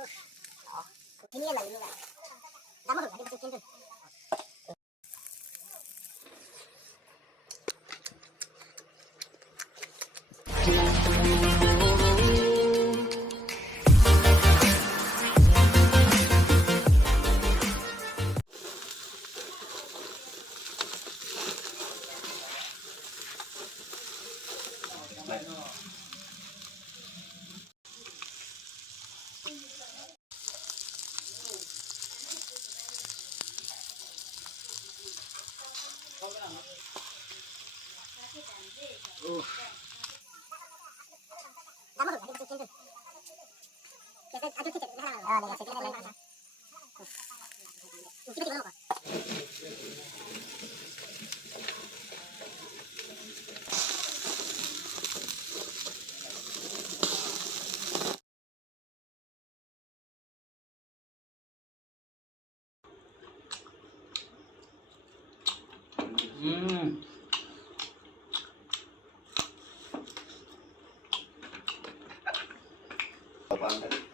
Ini yang lalu lah. Lama tuh, ada betul tuh. Lama tuh, ada betul tuh. Kita aduh kita dah. Oh, dah kita dah. Kita tinggal apa? Apaan tadi?